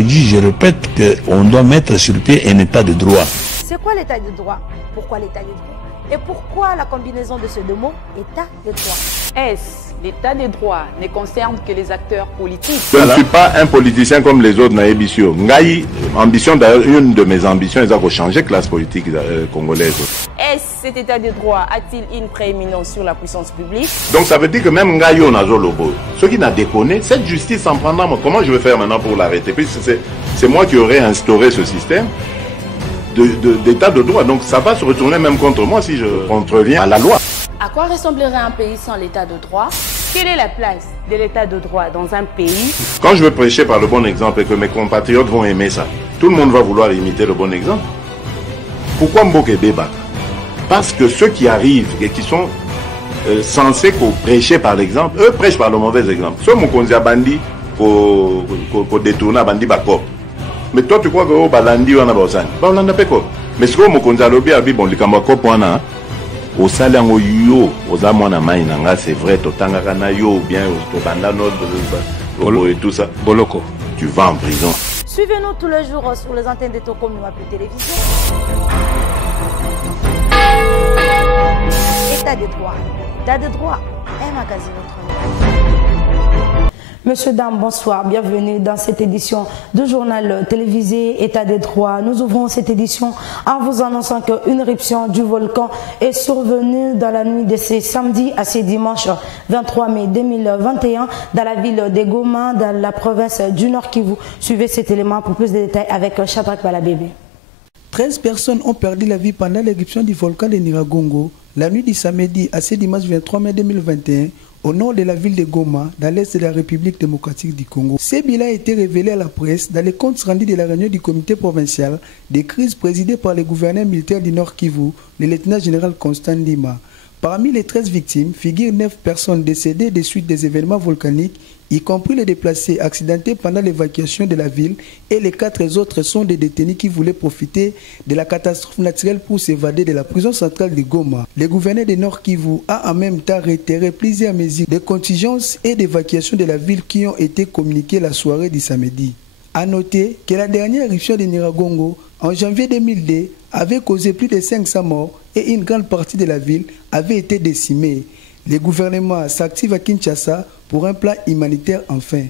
dis, je répète qu'on doit mettre sur pied un état de droit. C'est quoi l'état de droit? Pourquoi l'état de droit? Et pourquoi la combinaison de ces deux mots, état de droit? Est-ce l'état de droit ne concerne que les acteurs politiques? Je ne suis pas un politicien comme les autres naïbisio. Ngai, ambition d'ailleurs, une de mes ambitions, c'est de changer la classe politique congolaise. Est-ce cet état de droit a-t-il une prééminence sur la puissance publique? Donc ça veut dire que même Ngai on a Zolobo. Ceux qui n'a déconné, cette justice s'en prendra. Comment je vais faire maintenant pour l'arrêter? Puisque c'est moi qui aurais instauré ce système d'état de droit. Donc ça va se retourner même contre moi si je contreviens à la loi. À quoi ressemblerait un pays sans l'état de droit? Quelle est la place de l'état de droit dans un pays? Quand je veux prêcher par le bon exemple et que mes compatriotes vont aimer ça, tout le monde va vouloir imiter le bon exemple. Pourquoi Mboké débat? Parce que ceux qui arrivent et qui sont censés prêcher par l'exemple, eux prêchent par le mauvais exemple. Soit mon konzi a bandi pour détourner bandi bakop. Mais toi tu crois que balandi on a baosani? Ba on a pas quoi. Mais ce que mon konzi a lobby a dit bon likamba kop wana au salango yo oza mwana mai nanga c'est vrai totanga kana yo bien to banda no et tout ça. Boloko, tu vas en prison. Suivez-nous tous les jours sur les antennes de Tokom Nouapi Télévision. État de droit. État de droit. Un magazine autrement. Monsieur, dames, bonsoir. Bienvenue dans cette édition du journal télévisé État des droits. Nous ouvrons cette édition en vous annonçant qu'une éruption du volcan est survenue dans la nuit de ce samedi à ce dimanche 23 mai 2021 dans la ville de Goma, dans la province du Nord Kivu. Suivez cet élément pour plus de détails avec Shadrack Balabébé. 13 personnes ont perdu la vie pendant l'éruption du volcan de Nyiragongo la nuit du samedi à ce dimanche 23 mai 2021 au nord de la ville de Goma, dans l'est de la République démocratique du Congo. Ce bilan a été révélé à la presse dans les comptes rendus de la réunion du comité provincial des crises présidé par le gouverneur militaire du Nord Kivu, le lieutenant-général Constant Ndima. Parmi les 13 victimes figurent 9 personnes décédées des suites des événements volcaniques, y compris les déplacés accidentés pendant l'évacuation de la ville, et les 4 autres sont des détenus qui voulaient profiter de la catastrophe naturelle pour s'évader de la prison centrale de Goma. Le gouverneur de Nord Kivu a en même temps réitéré plusieurs mesures de contingence et d'évacuation de la ville qui ont été communiquées la soirée du samedi. A noter que la dernière éruption de Nyiragongo en janvier 2002 avait causé plus de 500 morts et une grande partie de la ville avait été décimée. Le gouvernement s'active à Kinshasa pour un plan humanitaire enfin.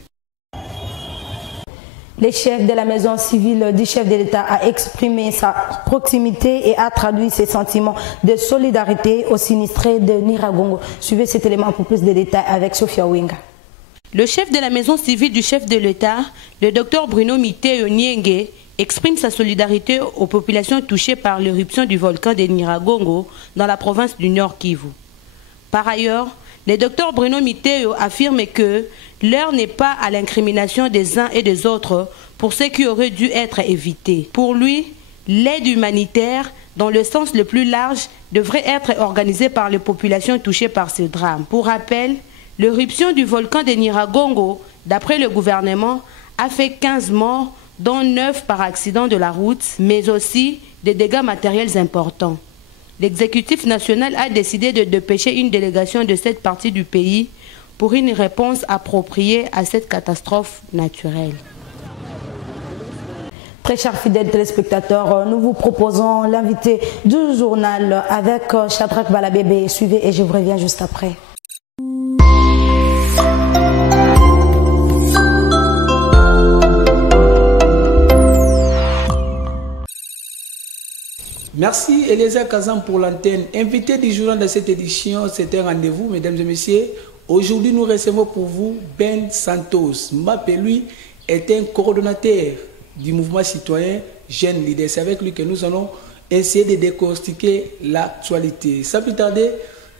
Le chef de la maison civile du chef de l'État a exprimé sa proximité et a traduit ses sentiments de solidarité aux sinistrés de Nyiragongo. Suivez cet élément pour plus de détails avec Sophia Winga. Le chef de la maison civile du chef de l'État, le docteur Bruno Miteo Nienge, exprime sa solidarité aux populations touchées par l'éruption du volcan de Nyiragongo dans la province du Nord Kivu. Par ailleurs, le docteur Bruno Miteo affirme que l'heure n'est pas à l'incrimination des uns et des autres pour ce qui aurait dû être évité. Pour lui, l'aide humanitaire, dans le sens le plus large, devrait être organisée par les populations touchées par ce drame. Pour rappel, l'éruption du volcan de Nyiragongo, d'après le gouvernement, a fait 15 morts, dont 9 par accident de la route, mais aussi des dégâts matériels importants. L'exécutif national a décidé de dépêcher une délégation de cette partie du pays pour une réponse appropriée à cette catastrophe naturelle. Très chers fidèles téléspectateurs, nous vous proposons l'invité du journal avec Shadrack Balabébé. Suivez et je vous reviens juste après. Merci Eliezer Kazan pour l'antenne. Invité du journal de cette édition, c'est un rendez-vous, mesdames et messieurs. Aujourd'hui, nous recevons pour vous Ben Santos. Mbappé, lui, est un coordonnateur du mouvement citoyen Jeunes Leaders. C'est avec lui que nous allons essayer de décortiquer l'actualité. Sans plus tarder,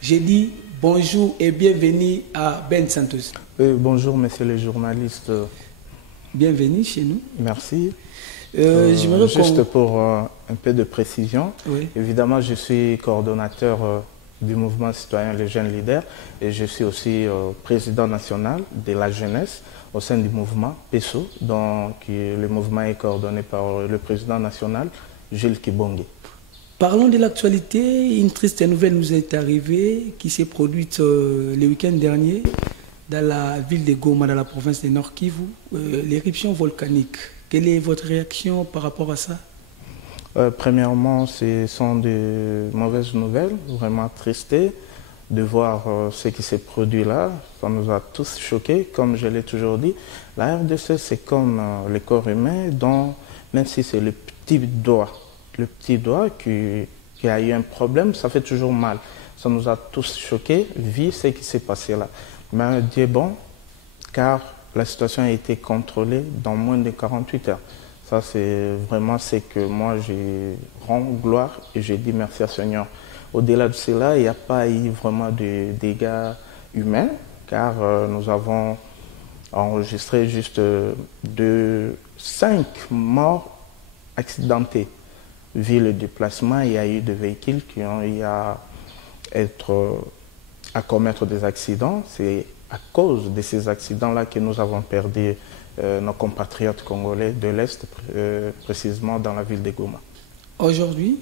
je dis bonjour et bienvenue à Ben Santos. Bonjour, messieurs les journalistes. Bienvenue chez nous. Merci. Juste pour un peu de précision, oui. Évidemment, je suis coordonnateur du mouvement citoyen Les Jeunes Leaders et je suis aussi président national de la jeunesse au sein du mouvement PESO, donc le mouvement est coordonné par le président national Jules Kibonge. Parlons de l'actualité. Une triste nouvelle nous est arrivée qui s'est produite le week-end dernier dans la ville de Goma, dans la province de Nord Kivu, l'éruption volcanique Quelle est votre réaction par rapport à ça? Premièrement, ce sont de mauvaises nouvelles, vraiment attristés de voir ce qui s'est produit là. Ça nous a tous choqués, comme je l'ai toujours dit. La RDC, c'est comme le corps humain, dont, même si c'est le petit doigt qui a eu un problème, ça fait toujours mal. Ça nous a tous choqués, vu ce qui s'est passé là. Mais Dieu est bon, car la situation a été contrôlée dans moins de 48 heures. Ça, c'est vraiment ce que moi, je rends gloire et je dis merci à Seigneur. Au-delà de cela, il n'y a pas eu vraiment de dégâts humains, car nous avons enregistré juste 5 morts accidentés. Vu le déplacement, il y a eu des véhicules qui ont eu à commettre des accidents. C'est à cause de ces accidents-là que nous avons perdu nos compatriotes congolais de l'Est, précisément dans la ville de Goma. Aujourd'hui,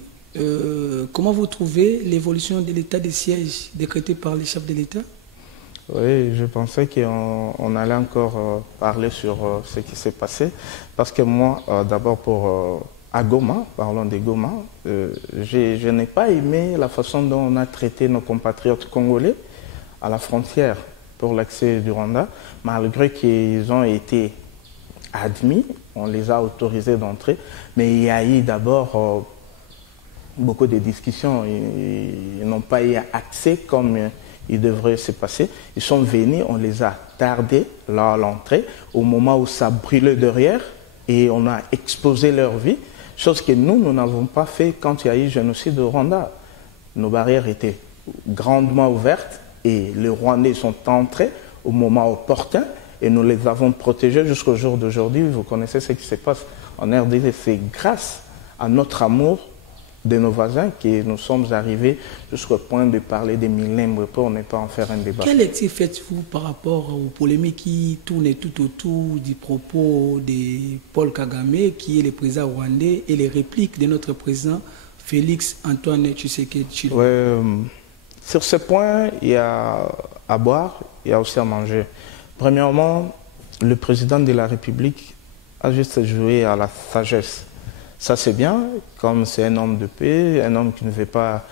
comment vous trouvez l'évolution de l'état de siège décrété par les chefs de l'État? Oui, je pensais qu'on allait encore parler sur ce qui s'est passé, parce que moi, d'abord à Goma, parlons de Goma, je n'ai pas aimé la façon dont on a traité nos compatriotes congolais à la frontière pour l'accès du Rwanda, malgré qu'ils ont été admis, on les a autorisés d'entrer, mais il y a eu d'abord beaucoup de discussions, ils n'ont pas eu accès comme il devrait se passer. Ils sont venus, on les a tardés là à l'entrée, au moment où ça brûlait derrière, et on a exposé leur vie, chose que nous n'avons pas fait quand il y a eu le génocide au Rwanda. Nos barrières étaient grandement ouvertes, et les Rwandais sont entrés au moment opportun et nous les avons protégés jusqu'au jour d'aujourd'hui. Vous connaissez ce qui se passe en RDC. C'est grâce à notre amour de nos voisins que nous sommes arrivés jusqu'au point de parler des millénaires pour ne pas en faire un débat. Quelle lecture faites-vous par rapport aux polémiques qui tournent tout autour du propos de Paul Kagame, qui est le président rwandais, et les répliques de notre président Félix Antoine Tshisekedi? Sur ce point, il y a à boire, il y a aussi à manger. Premièrement, le président de la République a juste joué à la sagesse. Ça, c'est bien, comme c'est un homme de paix, un homme qui ne veut pas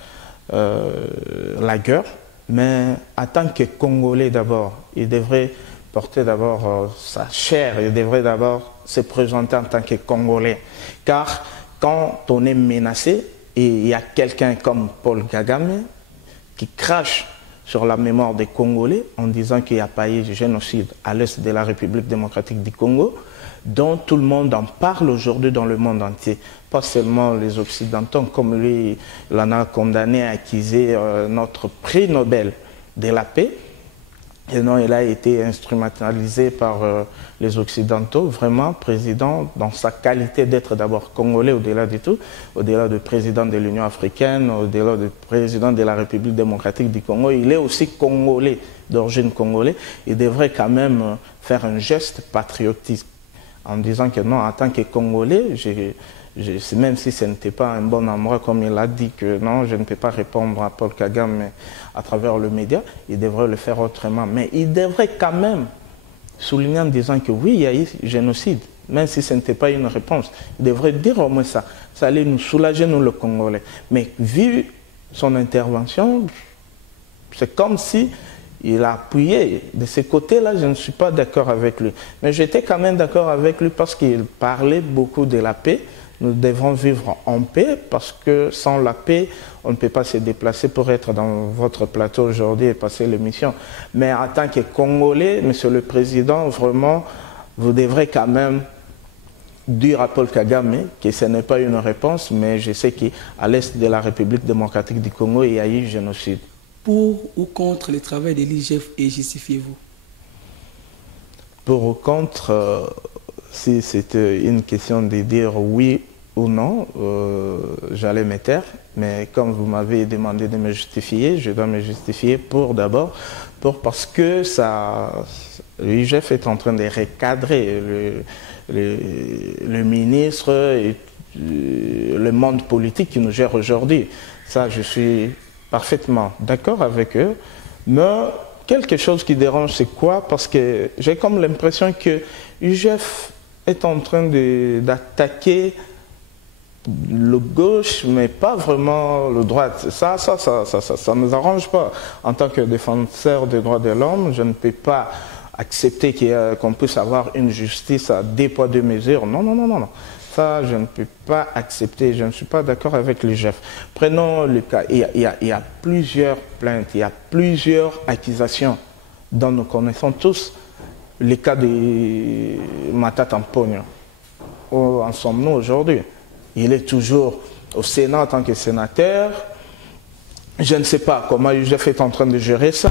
la guerre. Mais en tant que Congolais d'abord, il devrait porter d'abord sa chair, il devrait d'abord se présenter en tant que Congolais. Car quand on est menacé, et il y a quelqu'un comme Paul Kagame, qui crache sur la mémoire des Congolais en disant qu'il n'y a pas eu de génocide à l'est de la République démocratique du Congo, dont tout le monde en parle aujourd'hui dans le monde entier. Pas seulement les Occidentaux, comme lui, il en a condamné à acquiser notre prix Nobel de la paix. Et non, il a été instrumentalisé par les Occidentaux, vraiment président dans sa qualité d'être d'abord congolais au-delà de tout, au-delà de président de l'Union africaine, au-delà de président de la République démocratique du Congo. Il est aussi congolais, d'origine congolaise. Il devrait quand même faire un geste patriotique en disant que non, en tant que Congolais, même si ce n'était pas un bon endroit, comme il a dit que non, je ne peux pas répondre à Paul Kagame à travers le média, il devrait le faire autrement. Mais il devrait quand même souligner en disant que oui, il y a eu génocide, même si ce n'était pas une réponse. Il devrait dire au moins ça. Ça allait nous soulager, nous, le Congolais. Mais vu son intervention, c'est comme si il a appuyé. De ce côté-là, je ne suis pas d'accord avec lui. Mais j'étais quand même d'accord avec lui parce qu'il parlait beaucoup de la paix. Nous devons vivre en paix parce que sans la paix, on ne peut pas se déplacer pour être dans votre plateau aujourd'hui et passer l'émission. Mais en tant que Congolais, Monsieur le Président, vraiment, vous devrez quand même dire à Paul Kagame que ce n'est pas une réponse, mais je sais qu'à l'est de la République démocratique du Congo, il y a eu génocide. Pour ou contre le travail de l'IGF et justifiez-vous? Pour ou contre, si c'était une question de dire oui ou non, j'allais me taire. Mais comme vous m'avez demandé de me justifier, je dois me justifier parce que l'IGF est en train de recadrer le ministre et le monde politique qui nous gère aujourd'hui. Ça, je suis parfaitement d'accord avec eux, mais quelque chose qui dérange, c'est quoi? Parce que j'ai comme l'impression que l'IGF est en train d'attaquer le gauche, mais pas vraiment le droite. Ça ne nous arrange pas. En tant que défenseur des droits de l'homme, je ne peux pas accepter qu'on puisse avoir une justice à deux poids, deux mesures. Non, non, non, non, non. Ça, je ne peux pas accepter. Je ne suis pas d'accord avec les chefs. Prenons le cas. Il y a plusieurs plaintes, il y a plusieurs accusations dont nous connaissons tous. Le cas de Matata Mpogno. Où en sommes-nous aujourd'hui? Il est toujours au Sénat en tant que sénateur. Je ne sais pas comment UGF est en train de gérer ça.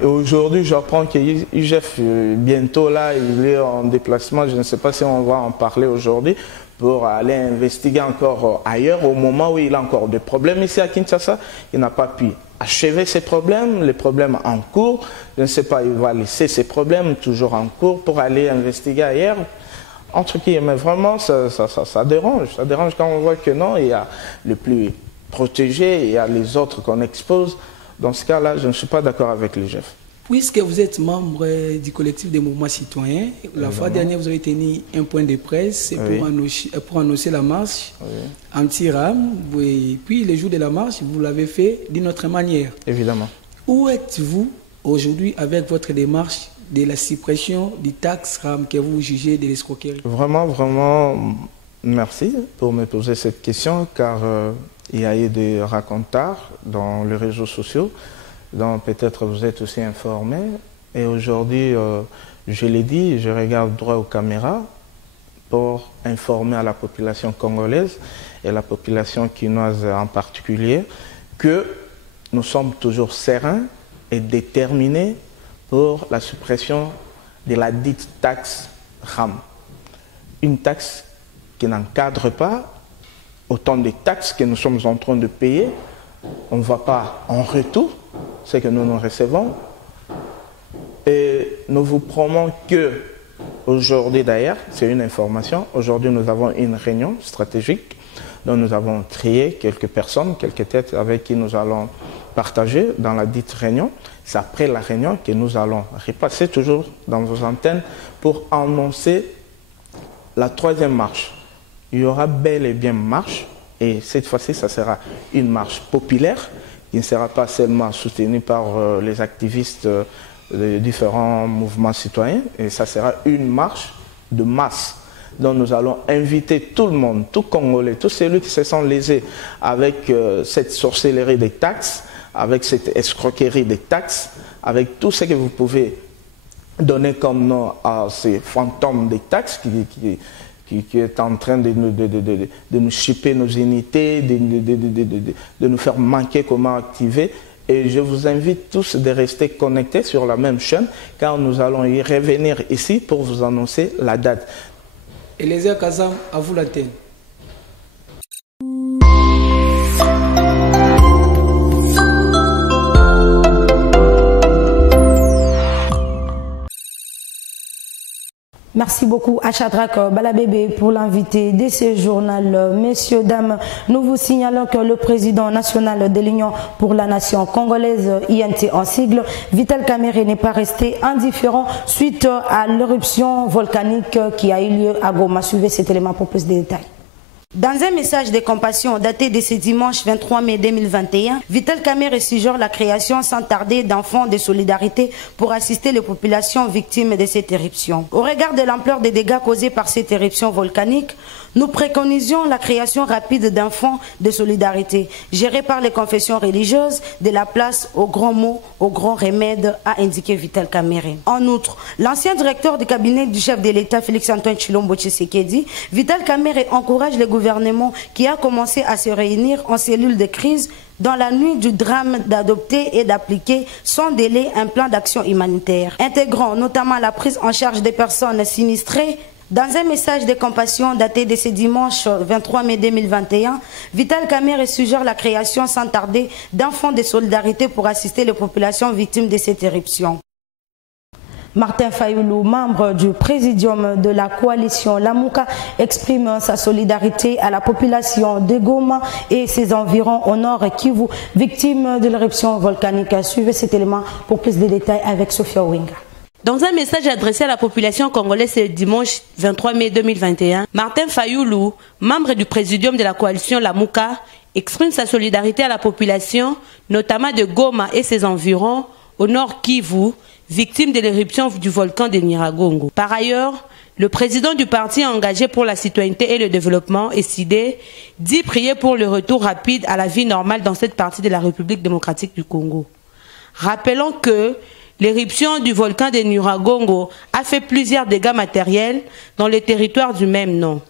Et aujourd'hui, j'apprends que UGF, bientôt là, il est en déplacement. Je ne sais pas si on va en parler aujourd'hui pour aller investiguer encore ailleurs au moment où il a encore des problèmes ici à Kinshasa. Il n'a pas pu achever ses problèmes, les problèmes en cours. Je ne sais pas, il va laisser ses problèmes toujours en cours pour aller investiguer ailleurs. Entre qui, mais vraiment, ça dérange. Ça dérange quand on voit que non, il y a le plus protégé, il y a les autres qu'on expose. Dans ce cas-là, je ne suis pas d'accord avec les chefs. Puisque vous êtes membre du collectif des mouvements citoyens, la fois dernière, vous avez tenu un point de presse pour annoncer la marche anti-RAM. Puis, le jour de la marche, vous l'avez fait d'une autre manière. Évidemment. Où êtes-vous aujourd'hui avec votre démarche de la suppression du taxe RAM que vous jugez de l'escroquerie? Vraiment, vraiment, merci pour me poser cette question, car il y a eu des racontards dans les réseaux sociaux, dont peut-être vous êtes aussi informés. Et aujourd'hui, je l'ai dit, je regarde droit aux caméras pour informer à la population congolaise et la population quinoise en particulier que nous sommes toujours sereins et déterminés pour la suppression de la dite taxe RAM. Une taxe qui n'encadre pas autant de taxes que nous sommes en train de payer. On ne va pas en retour ce que nous recevons. Et nous vous promettons que, aujourd'hui d'ailleurs, c'est une information, aujourd'hui nous avons une réunion stratégique dont nous avons trié quelques personnes, quelques têtes avec qui nous allons partager dans la dite réunion. C'est après la réunion que nous allons repasser toujours dans vos antennes pour annoncer la troisième marche. Il y aura bel et bien marche, et cette fois-ci, ça sera une marche populaire qui ne sera pas seulement soutenue par les activistes des différents mouvements citoyens, et ça sera une marche de masse. Donc nous allons inviter tout le monde, tout Congolais, tous ceux qui se sont lésés avec cette sorcellerie des taxes, avec cette escroquerie des taxes, avec tout ce que vous pouvez donner comme nom à ces fantômes des taxes qui est en train de nous chipper nos unités, de nous faire manquer comment activer. Et je vous invite tous de rester connectés sur la même chaîne, car nous allons y revenir ici pour vous annoncer la date. Eliezer Kazam, à vous l'antenne. Merci beaucoup à Shadrack Balabébé pour l'invité de ce journal. Messieurs, dames, nous vous signalons que le président national de l'Union pour la nation congolaise, INT en sigle, Vital Kamerhe, n'est pas resté indifférent suite à l'éruption volcanique qui a eu lieu à Goma. Suivez cet élément pour plus de détails. Dans un message de compassion daté de ce dimanche 23 mai 2021, Vital Kamerhe suggère la création sans tarder d'enfants de solidarité pour assister les populations victimes de cette éruption. Au regard de l'ampleur des dégâts causés par cette éruption volcanique, nous préconisions la création rapide d'enfants de solidarité, gérés par les confessions religieuses, de la place aux grands mots, aux grands remèdes, a indiqué Vital Kamerhe. En outre, l'ancien directeur du cabinet du chef de l'État, Félix-Antoine Tshilombo Tshisekedi, Vital Kamerhe encourage le gouvernement qui a commencé à se réunir en cellule de crise dans la nuit du drame d'adopter et d'appliquer sans délai un plan d'action humanitaire, intégrant notamment la prise en charge des personnes sinistrées. Dans un message de compassion daté de ce dimanche 23 mai 2021, Vital Kamerhe suggère la création sans tarder d'enfants de solidarité pour assister les populations victimes de cette éruption. Martin Fayoulou, membre du présidium de la coalition Lamouka, exprime sa solidarité à la population de Goma et ses environs au nord Kivu, victime de l'éruption volcanique. Suivez cet élément pour plus de détails avec Sophia Winga. Dans un message adressé à la population congolaise ce dimanche 23 mai 2021, Martin Fayoulou, membre du présidium de la coalition Lamuka, exprime sa solidarité à la population, notamment de Goma et ses environs, au nord Kivu, victime de l'éruption du volcan de Nyiragongo. Par ailleurs, le président du parti engagé pour la citoyenneté et le développement, SID, dit prier pour le retour rapide à la vie normale dans cette partie de la République démocratique du Congo. Rappelons que l'éruption du volcan de Nyiragongo a fait plusieurs dégâts matériels dans le territoire du même nom.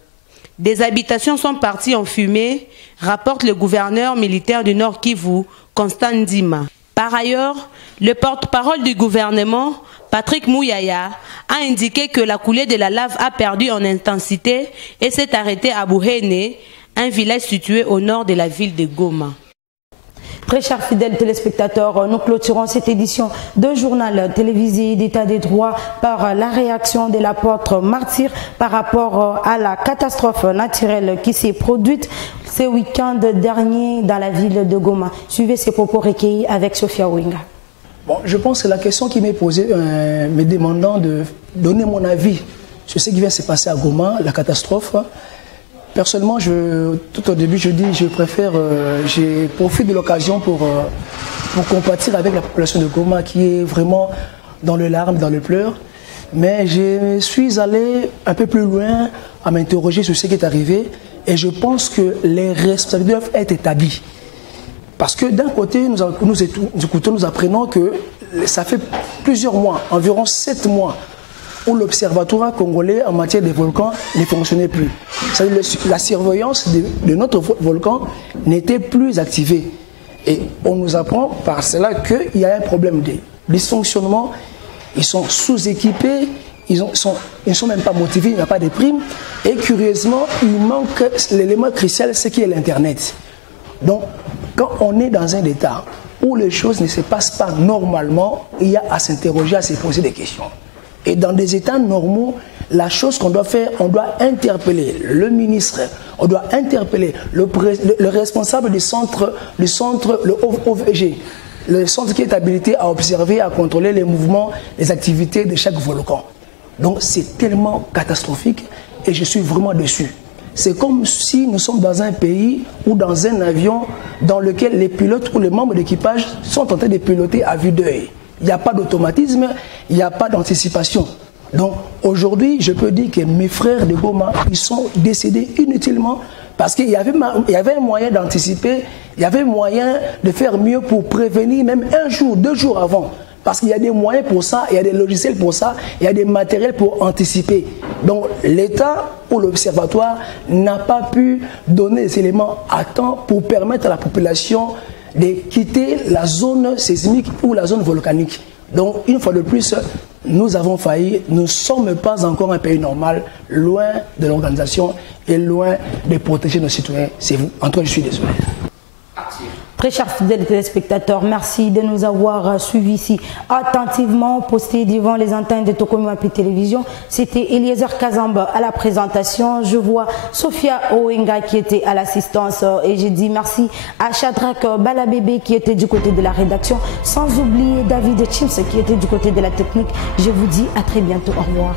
Des habitations sont parties en fumée, rapporte le gouverneur militaire du Nord Kivu, Constant Ndima. Par ailleurs, le porte-parole du gouvernement, Patrick Mouyaya, a indiqué que la coulée de la lave a perdu en intensité et s'est arrêtée à Bouhéné, un village situé au nord de la ville de Goma. Très chers fidèles téléspectateurs, nous clôturons cette édition de journal télévisé d'état des droits par la réaction de l'apôtre martyr par rapport à la catastrophe naturelle qui s'est produite ce week-end dernier dans la ville de Goma. Suivez ces propos recueillis avec Sophia Winga. Bon, je pense que la question qui m'est posée, me demandant de donner mon avis sur ce qui vient de se passer à Goma, la catastrophe. Personnellement, tout au début, je dis, je préfère, je profite de l'occasion pour compatir avec la population de Goma qui est vraiment dans le larmes, dans le pleur. Mais je suis allé un peu plus loin à m'interroger sur ce qui est arrivé et je pense que les responsabilités doivent être établies. Parce que d'un côté, nous apprenons que ça fait plusieurs mois, environ 7 mois, où l'observatoire congolais en matière de volcans ne fonctionnait plus. La surveillance de notre volcan n'était plus activée. Et on nous apprend par cela qu'il y a un problème de dysfonctionnement. Ils sont sous-équipés, ils ne sont même pas motivés, il n'y a pas de primes. Et curieusement, il manque l'élément crucial, c'est qui est l'Internet. Donc, quand on est dans un état où les choses ne se passent pas normalement, il y a à s'interroger, à se poser des questions. Et dans des états normaux, la chose qu'on doit faire, on doit interpeller le ministre, on doit interpeller le responsable du centre, le OVG, le centre qui est habilité à observer, à contrôler les mouvements, les activités de chaque volcan. Donc c'est tellement catastrophique et je suis vraiment déçu. C'est comme si nous sommes dans un pays ou dans un avion dans lequel les pilotes ou les membres d'équipage sont en train de piloter à vue d'œil. Il n'y a pas d'automatisme, il n'y a pas d'anticipation. Donc aujourd'hui, je peux dire que mes frères de Goma, ils sont décédés inutilement parce qu'il y avait un moyen d'anticiper, il y avait un moyen de faire mieux pour prévenir même 1 jour, 2 jours avant. Parce qu'il y a des moyens pour ça, il y a des logiciels pour ça, il y a des matériels pour anticiper. Donc l'État ou l'Observatoire n'a pas pu donner des éléments à temps pour permettre à la population de quitter la zone sismique ou la zone volcanique. Donc, une fois de plus, nous avons failli. Nous ne sommes pas encore un pays normal, loin de l'organisation et loin de protéger nos citoyens. C'est vous. En tout cas, je suis désolé. Très chers fidèles téléspectateurs, merci de nous avoir suivis ici attentivement, postés devant les antennes de Tokomi Wapi Télévision. C'était Eliezer Kazamba à la présentation. Je vois Sophia Owenga qui était à l'assistance et je dis merci à Shadrach Balabébé qui était du côté de la rédaction, sans oublier David Chims qui était du côté de la technique. Je vous dis à très bientôt. Au revoir.